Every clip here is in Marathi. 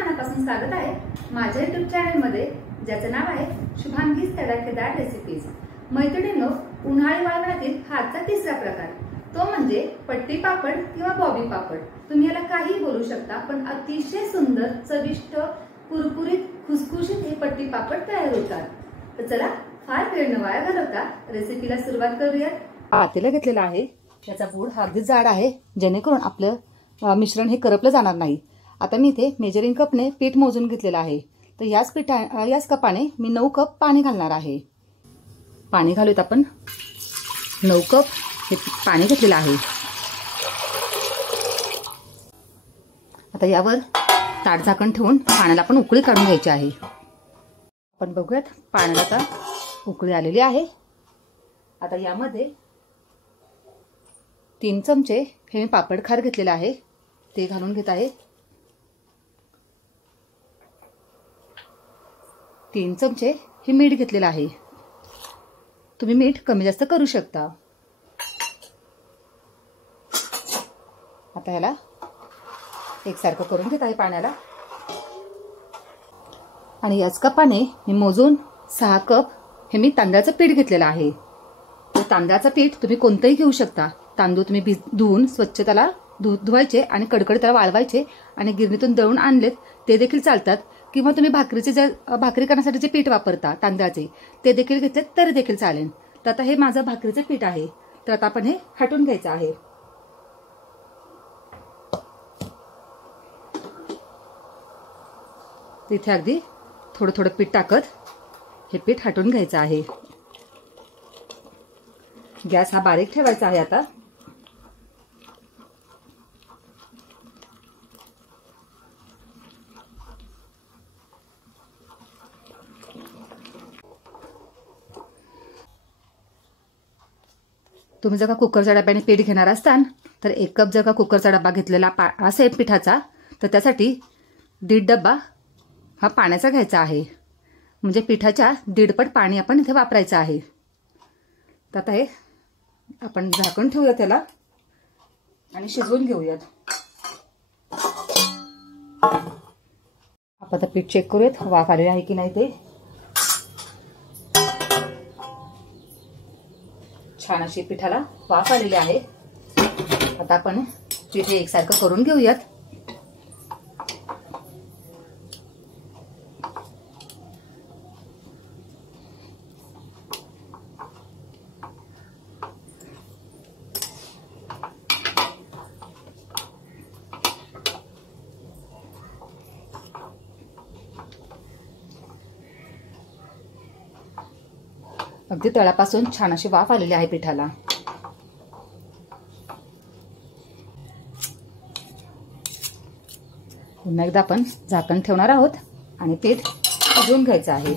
मनापासून स्वागत आहे माझ्या YouTube चॅनलमध्ये, ज्याचं नाव आहे शुभांगीज तडाखेदार रेसिपीज। मैत्रिणींनो, उन्हाळी वाळवणातील हा आजचा तिसरा प्रकार, तो म्हणजे पट्टी पापड किंवा बॉबी पापड। तुम्ही याला काही बोलू शकता, पण अतिशय सुंदर, चविष्ट, कुरकुरीत, खुसखुशीत हे पट्टी पापड तयार होतात। तर चला, फार वेळ न वाया घालवता रेसिपीला सुरुवात करूयात। पातेलं घेतलेलं आहे, त्याचा बूड हा अगदी जाड आहे, जेणेकरून आपलं मिश्रण हे करपलं जाणार नाही। आता मी इथे मेजरिंग कपने पीठ मोजून घेतलेलं आहे। तर याच कपाने मी 9 कप पाणी घालणार आहे। पाणी घालूयात आपण। 9 कप हे पाणी घेतलेलं आहे। आता यावर ताट झाकण ठेवून पाण्याला आपण उकळी काढून घ्यायची आहे। आपण बघूयात, पाण्याला आता उकळी आलेली आहे। आता यामध्ये 3 चमचे हे मी पापड खार घेतलेले आहे, ते घालून घेत आहे। 3 चमचे हे मीठ घेतलेलं आहे, तुम्ही मीठ कमी जास्त करू शकता। आता ह्याला एकसारखं करून घेत आहे पाण्याला। आणि याच कपाने मी मोजून 6 कप हे मी तांदळाचं पीठ घेतलेलं आहे। तांदळाचं पीठ तुम्ही कोणतंही घेऊ शकता। तांदूळ तुम्ही धुवून स्वच्छ त्याला धुवायचे आणि कडकडीत त्याला वाळवायचे आणि गिरणीतून दळून आणलेत ते देखील चालतात, किंवा तुम्ही भाकरी करण्यासाठी जे पीठ वापरता तांदळाचे ते देखील घेतले तरी देखील चालेल। तर आता हे माझं भाकरीचे पीठ आहे, तर आता आपण हे हटून घ्यायचं आहे। तिथे अगदी थोडं थोडं पीठ टाकत हे पीठ हटून घ्यायचं आहे। गॅस हा बारीक ठेवायचा आहे। आता तुम्ही जर का कुकरच्या डब्याने पीठ घेणार असताल तर 1 कप जर का कुकरचा डबा घेतलेला असेल पिठाचा, तर त्यासाठी 1.5 डब्बा हा पाण्याचा घ्यायचा आहे। म्हणजे पिठाच्या 1.5 पट पाणी आपण इथे वापरायचं आहे। तर आता हे आपण झाकण ठेवूया त्याला आणि शिजवून घेऊयात। आपण आता पीठ चेक करूयात, वाफ आलेली आहे की नाही ते। छान अशी पिठाला वाफ आलेली आहे। आता आपण पीठ एकसारखं करून घेऊयात। अगदी तळापासून छान अशी वाफ आलेली आहे पिठाला। पुन्हा एकदा आपण झाकण ठेवणार आहोत आणि पीठ शिजवून घ्यायचं आहे।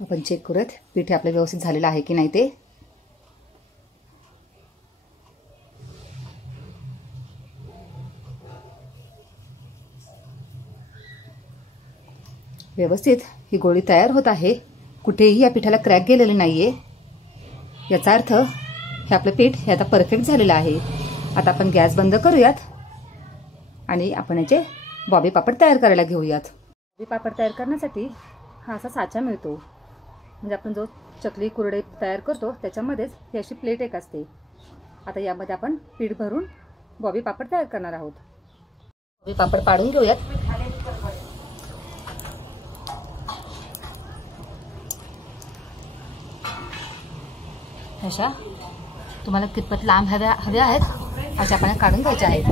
आपण चेक करूयात पीठ आपलं व्यवस्थित झालेलं आहे की नाही ते। व्यवस्थित ही गोळी तयार होत आहे, कुठेही या पिठाला क्रॅक गेलेले नाहीये। याचा अर्थ हे आपलं पीठ हे आता परफेक्ट झालेलं आहे। आता आपण गॅस बंद करूयात आणि आपण याचे बॉबी पापड तयार करायला घेऊयात। बॉबी पापड तयार करण्यासाठी हा असा साचा मिळतो, म्हणजे आपण जो चकली कुरडे तयार करतो त्याच्यामध्येच ही अशी प्लेट एक असते। आता यामध्ये आपण पीठ भरून बॉबी पापड तयार करणार आहोत। बॉबी पापड पाडून घेऊयात। अशा तुम्हाला कितपत लांब हव्या आहेत अशा आपण काढून घ्यायच्या आहेत।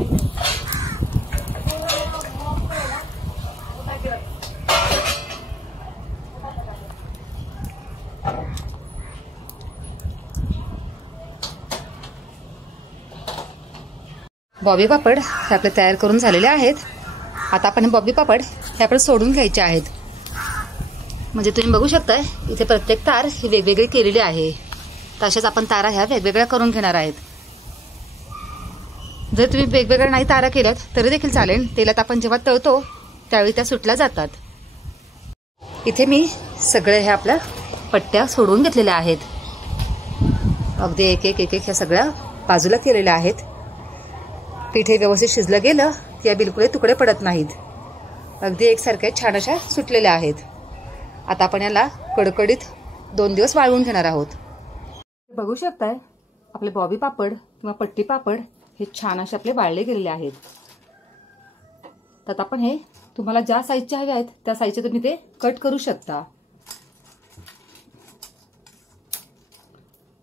बॉबी पापड हे आपले तयार करून झालेले आहेत। आता आपण बॉबी पापड हे आपण सोडून घ्यायचे आहेत। म्हणजे तुम्ही बघू शकताय इथे प्रत्येक तार ही वेगवेगळी केलेली आहे। तसेच आपण तारा ह्या वेगवेगळ्या करून घेणार आहेत। जर तुम्ही वेगवेगळ्या नाही तारा केल्यात तरी देखील चालेल, तेलात आपण जेव्हा तळतो त्यावेळी त्या सुटल्या जातात। इथे मी सगळे हे आपल्या पट्ट्या सोडून घेतलेल्या आहेत। अगदी एक एक ह्या सगळ्या बाजूला केलेल्या आहेत. पीठ हे व्यवस्थित शिजलं गेलं की या बिलकुल तुकडे पडत नाहीत. अगदी एकसारखे छान अशा सुटलेल्या आहेत. आता आपण याला कडकडीत 2 दिवस वाळवून घेणार आहोत. बघू शकताय आपले बॉबी पापड किंवा पट्टी पापड हे छान असे आपले वाळले गेलेले आहेत. तर आपण हे तुम्हाला ज्या साईजचे हवे आहेत त्या साईजचे तुम्ही ते कट करू शकता.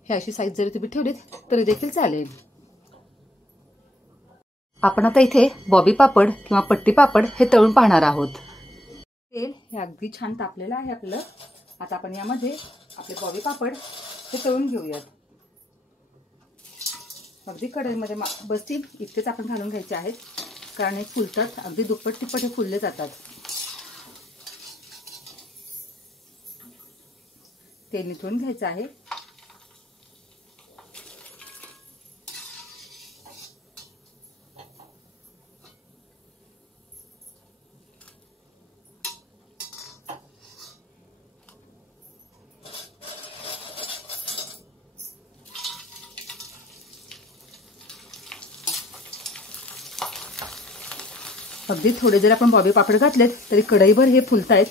हे अशी साईज जरी तुम्ही ठेवलीत तरी देखील चालेल. आपण आता इथे बॉबी पापड किंवा पट्टी पापड हे तळून पाहणार आहोत. तेल हे अगदी छान तापलेलं आहे आपलं. आता आपण यामध्ये आपले बॉबी पापड हे तळून घेऊयात. अगदी कढईमध्ये बसतील इतकेच आपण घालून घ्यायचे आहेत, कारण हे फुलतात. अगदी दुप्पट तिप्पट हे फुलले जातात. तेल निथळून घ्यायचं आहे. अगदी थोडे जर आपण बॉबी पापड घातलेत तरी कढईभर हे फुलतायत.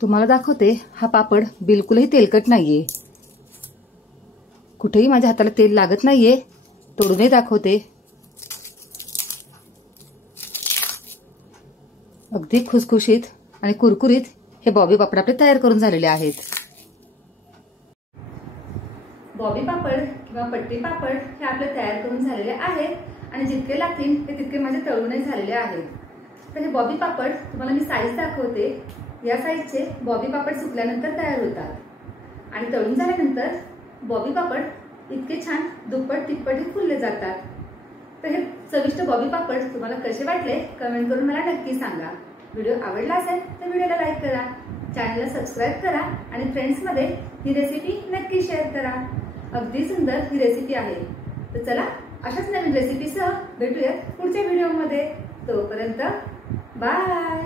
तुम्हाला दाखवते हा पापड बिलकुलही तेलकट नाहीये. कुठेही माझ्या हाताला तेल लागत नाहीये. तोडूनही दाखवते. अगदी खुसखुशीत आणि कुरकुरीत हे बॉबी पापड आपले तयार करून झालेले आहेत. बॉबी पापड किंवा पट्टी पापड हे आपले तयार करून झालेले आहेत आणि जितके लागतील ते तितके माझे तळूनही झालेले आहेत. तर हे बॉबी पापड तुम्हाला मी साईज दाखवते. या साईजचे बॉबी पापड सुकल्यानंतर तयार होतात आणि तळून झाल्यानंतर बॉबी पापड इतके छान दुप्पट तिप्पट फुलले जातात. तर हे चविष्ट बॉबी पापड तुम्हाला कसे वाटले कमेंट करून मला नक्की सांगा. व्हिडिओ आवडला असेल तर व्हिडिओला लाईक करा, चॅनलला सबस्क्राईब करा आणि फ्रेंड्समध्ये ही रेसिपी नक्की शेअर करा. अगदी सुंदर ही रेसिपी आहे. तर चला अशाच नवीन रेसिपीसह भेटूयात पुढच्या व्हिडिओमध्ये. तोपर्यंत बाय.